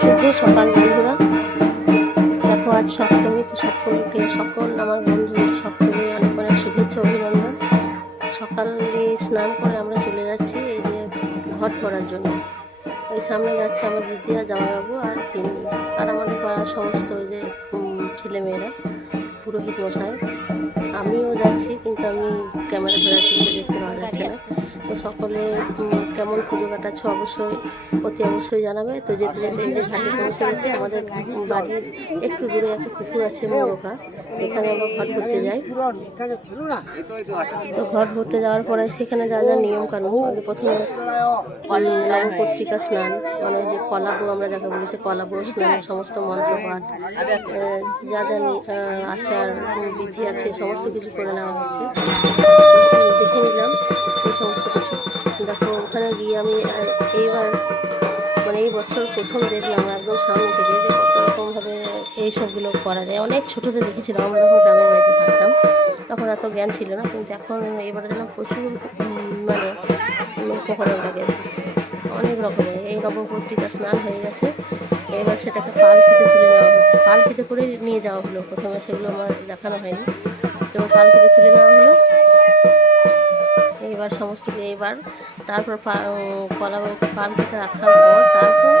শুভ সকাল বন্ধুরা, দেখো আজ সপ্তমী। তো সকলকে সকল আমার বন্ধু সপ্তমী অনেক অনেক শুভেচ্ছা অভিনন্দন। সকালে স্নান করে আমরা চলে যাচ্ছি এই যে ঘট ভরার জন্য। ওই সামনে যাচ্ছে আমার দিদি আর জামাইবাবু আর তিনি আর আমাদের পাড়ার সমস্ত ওই যে ছেলেমেয়েরা, পুরোহিত মশাই। আমিও যাচ্ছি, কিন্তু আমি ক্যামেরা ধরে আছি বলে দেখতে পাওয়া যাচ্ছে না। তো সকলে কেমন পুজো কাটাচ্ছে অবশ্যই অতি অবশ্যই জানাবে। তো যেতে যেতে এই যে ঘাটে পৌঁছে গেছে। আমাদের বাড়ির একটু দূরে একটা পুকুর আছে মোরকা, সেখানে আমরা ঘট ভরতে যাই। তো ঘট ভরতে যাওয়ার পরে সেখানে যা যা নিয়ম কানুন, প্রথমে নবপত্রিকা স্নান, মানে ওই যে কলাবু আমরা যাকে বলি সে কলাবু স্নান, সমস্ত মন্ত্রপাঠ, যা যা আচার বিধি আছে সমস্ত কিছু করে নেওয়া হচ্ছে। দেখে নিলাম এই সমস্ত কিছু। দেখো ওখানে গিয়ে আমি এইবার মানে এই বছর প্রথম দেখলাম একদম সামনে থেকে যে কত রকমভাবে এইসবগুলো করা যায়। অনেক ছোটোতে দেখেছিলাম, আমরা যখন গ্রামের বাড়িতে থাকতাম তখন এত জ্ঞান ছিল না, কিন্তু এখন এবারে দেখলাম প্রচুর মানে উপকরণ লাগে অনেক রকমের। এই নবপত্রিকা স্নান হয়ে গেছে, এবার সেটাকে পালকিতে তুলে নেওয়া হচ্ছে। পালকিতে করে নিয়ে যাওয়া হলো, প্রথমে সেগুলো আমার দেখানো হয়নি। তো পালকিতে তুলে নেওয়া হলো এবার সমস্ত। এবার তারপর পালকিতে রাখার পর তারপর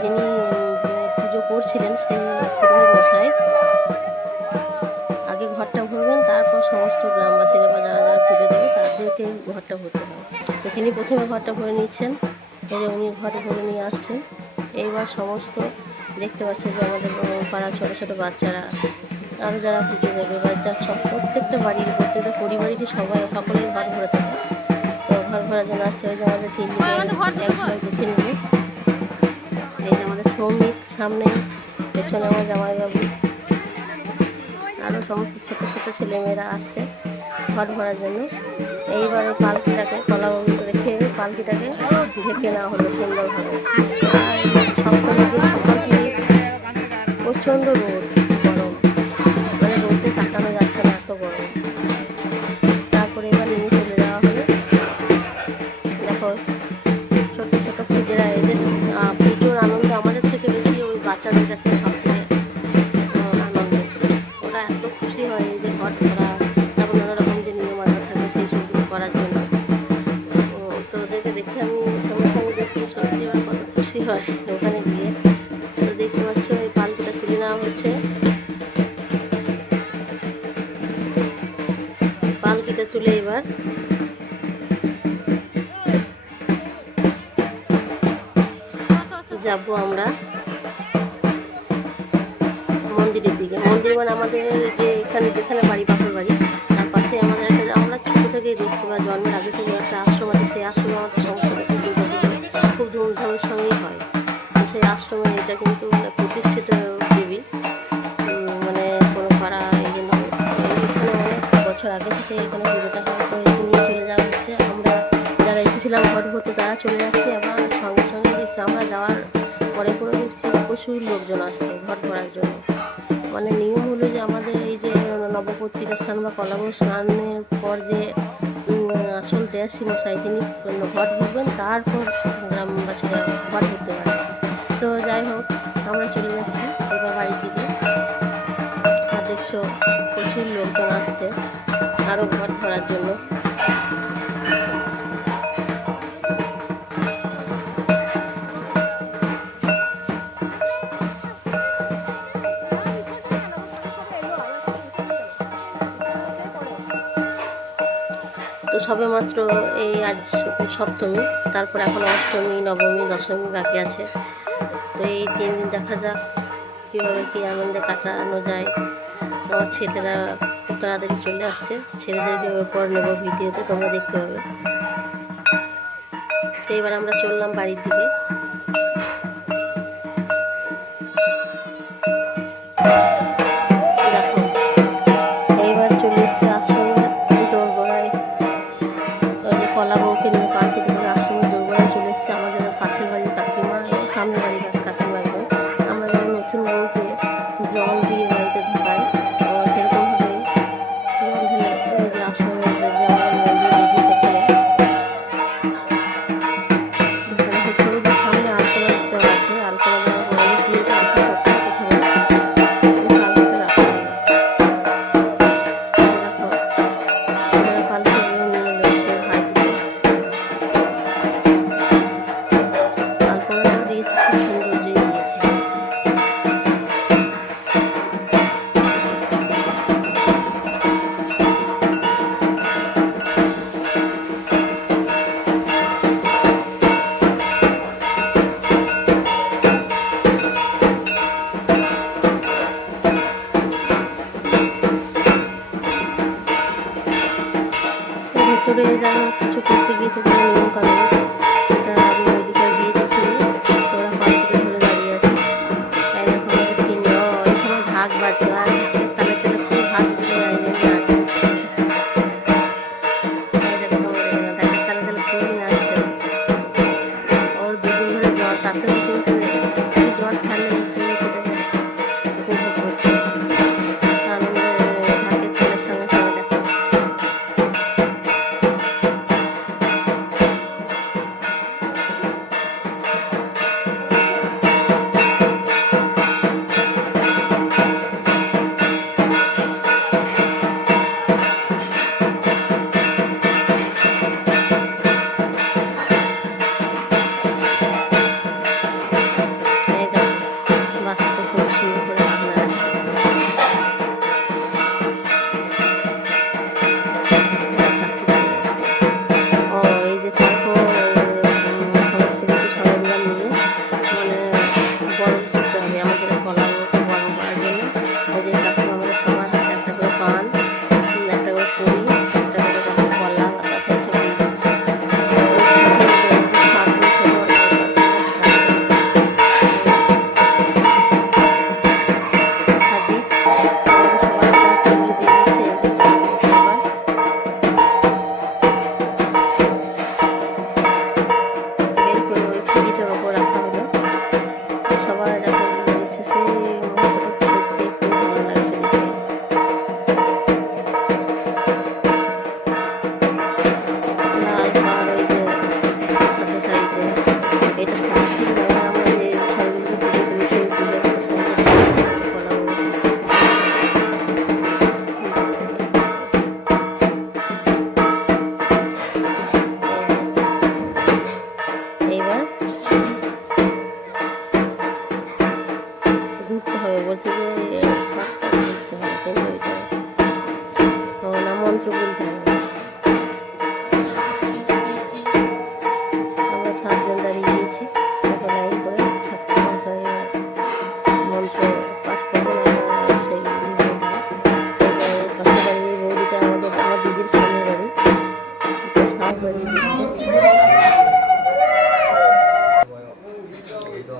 যিনি পুজো করছিলেন সেই পুরোহিত মশাই আগে ঘরটা ভরবেন, তারপর সমস্ত গ্রামবাসীরা বা যারা যারা পুজো দেবে তাদেরকে ঘরটা ভরতে হবে। তো তিনি প্রথমে ঘরটা ভরে নিচ্ছেন, এই যে উনি ঘরে ভরে নিয়ে আসছেন। এইবার সমস্ত দেখতে পাচ্ছেন যে আমাদের পাড়ার ছোটো ছোটো বাচ্চারা আরও যারা পুজো দেবে বা সব প্রত্যেকটা বাড়ির প্রত্যেকটা পরিবারেরই সবাই সকলেই ঘর ভরে থাকে। তো ঘর ভরার জন্য আসছে। ওই যে আমাদের তিন দিকে একবার দেখে নেব, এই যে আমাদের সৌমিক সামনে, পেছনে আমার জামাইবাবু, আরও সমস্ত ছোটো ছোটো ছেলেমেয়েরা আসছে ঘর ভরার জন্য। এইবারে পালকিটাকে কলাবাবু রেখে পালকিটাকে ঢেকে নেওয়া হলো সুন্দরভাবে। আর সপ্তমীর দিন সকাল থেকে প্রচণ্ড রোদ, গরম, মানে রোদে কাটানো যাচ্ছে না, এত গরম। তারপরে এবার নিয়ে চলে যাওয়া হলো। দেখো ছোটো ছোটো খুঁজেরা এদের পুজোর আনন্দ আমাদের থেকে বেশি ওই বাচ্চাদের কাছে সব থেকে আনন্দ। ওরা এত খুশি হয় এই যে ঘট ভরা, তারপর নানা রকম যে নিয়ম আচার থাকে সেই সবগুলো করার জন্য। তো ওদেরকে দেখে আমি সঙ্গে সঙ্গে দেখি সত্যি এবার কত খুশি হয় ওখানে গিয়ে। তো দেখতে পাচ্ছ এই পালকিটা তুলে নেওয়া হচ্ছে। পালকিটা তুলে এবার যাবো আমরা মন্দিরের দিকে। মন্দির মানে আমাদের যে এখানে যেখানে বাড়ি, বাপের বাড়ি, তার পাশে আমাদের একটা, আমরা ছোটো থেকেই দেখছি বা জন্মের আগে থেকে একটা আশ্রম আছে। সেই আশ্রমে আমাদের সমস্ত কিছু দুর্গা পুজো খুব ধুমধামের সঙ্গেই হয়। তো সেই আশ্রমে এটা কিন্তু প্রতিষ্ঠিত দেবী, মানে কোনো পাড়া এই জন্য এখানে অনেক বছর আগে থেকে এখানে পুজোটা হয়। তো এখানে নিয়ে চলে যাওয়া হচ্ছে। আমরা যারা এসেছিলাম ঘট ভরতে তারা চলে যাচ্ছি, আবার সঙ্গে সঙ্গে দেখছি আমরা যাওয়ার পরে করে দেখছি প্রচুর লোকজন আসছে ঘট ভরার জন্য। মানে নিয়ম হলো যে আমাদের এই যে নবপত্রিকা স্নান বা কলাবু স্নানের পর যে আসল দেশি মশাই তিনি ঘট ভরবেন, তারপর গ্রামবাসীরা ঘট ভরতে পারে। তো যাই হোক আমরা চলে যাচ্ছি এবার বাড়ির দিকে। আর দেখছো প্রচুর লোকজন আসছে আরও ঘট ভরার জন্য। তো সবে মাত্র এই আজ সপ্তমী, তারপর এখন অষ্টমী, নবমী, দশমী বাকি আছে। তো এই 3 দিন দেখা যাক কীভাবে কী আনন্দে কাটানো যায়। আমার ছেলেরা খুব তাড়াতাড়ি চলে আসছে, ছেলেদেরকে পর নেবো ভিডিওতে, তোমরা দেখতে পাবে। তো এবার আমরা চললাম বাড়ির দিকে। দেখো এইবার চলে এসছে আশ্রমে দোরগোড়ায়, কলা বউকে নিয়ে পালকিতে করে আশ্রমে দোরগোড়ায় চলে এসছে আমাদের পাশের বাড়ির কাকিমা এবং সামনের বাড়ির কাকিমা একদম। আমরা যেমন নতুন বউকে জল দিয়ে বাড়িতে ঢোকাই, সেরকমভাবে জল ঢেলে যে আশ্রমে যে আমাদের মন্দির দেখি সেখানে ঢোকানো হচ্ছিল।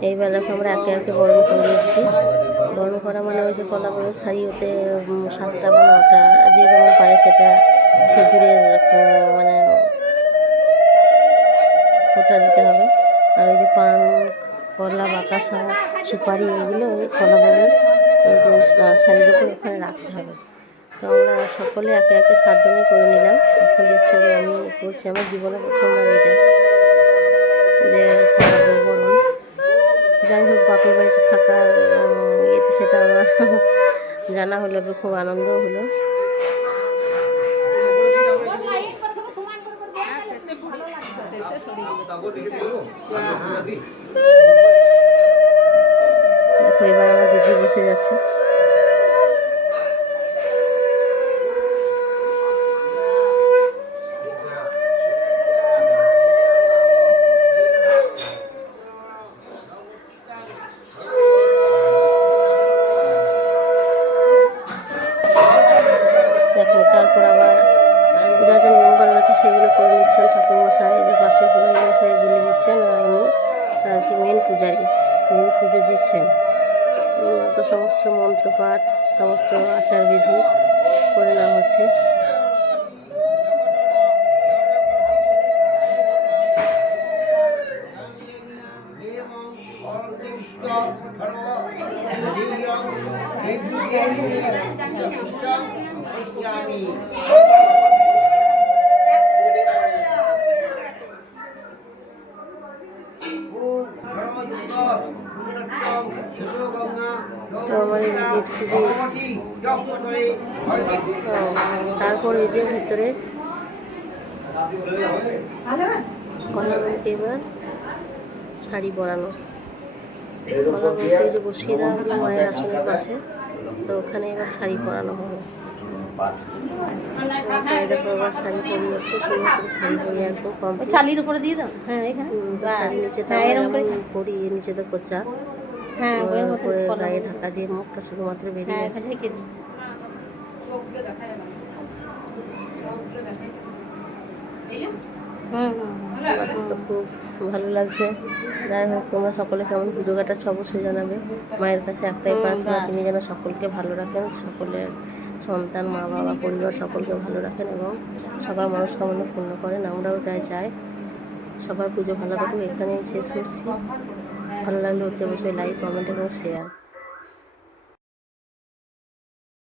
এইবার দেখো আমরা একে একে বরণ করে নিচ্ছি। বরণ করা মানে ওই যে কলা বড় শাড়ি, ওতে 7টা বা 9টা যে যেমন পারে সেটা সিঁদুরের মানে ফোঁটা দিতে হবে। আর ওই যে পান, কলা, বাতাসা, সুপারি এগুলো ওই কলা বড়ের ওই যে শাড়ির ওপর ওখানে রাখতে হবে। তো আমরা সকলে একে একে 7 জনই করে নিলাম। এখন দেখছি যে আমি করছি, আমার জীবনে প্রথমবার এটা যে কলা বরণ। যাই হোক, বাপের বাড়িতে থাকার ইয়েতে সেটা আমার জানা হলো, খুব আনন্দও হলো। দেখো এবার আমার দিদি বসে যাচ্ছে। দেখো তারপর আবার যা যা নিয়মকানুন আছে সেগুলো করে নিচ্ছেন ঠাকুরমশাই, যে পাশে পুজোরি মশাই বলে দিচ্ছেন, আর ইনি আর কি মেন পূজারি, যিনি পুজো দিচ্ছেন। তো সমস্ত মন্ত্রপাঠ, সমস্ত আচারবিধি করে নেওয়া হচ্ছে। তো আমার তারপর এই যে ভিতরে কলা বলতে এবার শাড়ি পরানো, কলা বলতে যে বসিয়ে দেওয়া হলো মায়ের আসনের পাশে, তো ওখানে এবার শাড়ি পরানো হলো। দেখো এবার শাড়ি পরিয়ে একটু সুন্দর করে শাড়ি পরিয়ে একদম কমপ্লিট। চালির উপরে দিয়ে দাও। হ্যাঁ এখানে শাড়ি নিচে পরি, নিচে তো কোচা, হ্যাঁ ওর মতো করে গায়ে ঢাকা দিয়ে মুখটা শুধুমাত্র বেরিয়ে আসে। ঢেকে দিই। তো খুব ভালো লাগছে। যাই হোক, তোমরা সকলে কেমন পুজো কাটাচ্ছ অবশ্যই জানাবে। মায়ের কাছে একটাই প্রার্থনা, তিনি যেন সকলকে ভালো রাখেন, সকলের সন্তান, মা বাবা, পরিবার সকলকে ভালো রাখেন এবং সবার মনস্কামনা পূর্ণ করেন। আমরাও তাই চাই সবার পুজো ভালো কাটুক। এখানেই শেষ করছি। ভালো লাগলে অতি অবশ্যই লাইক, কমেন্ট এবং শেয়ার।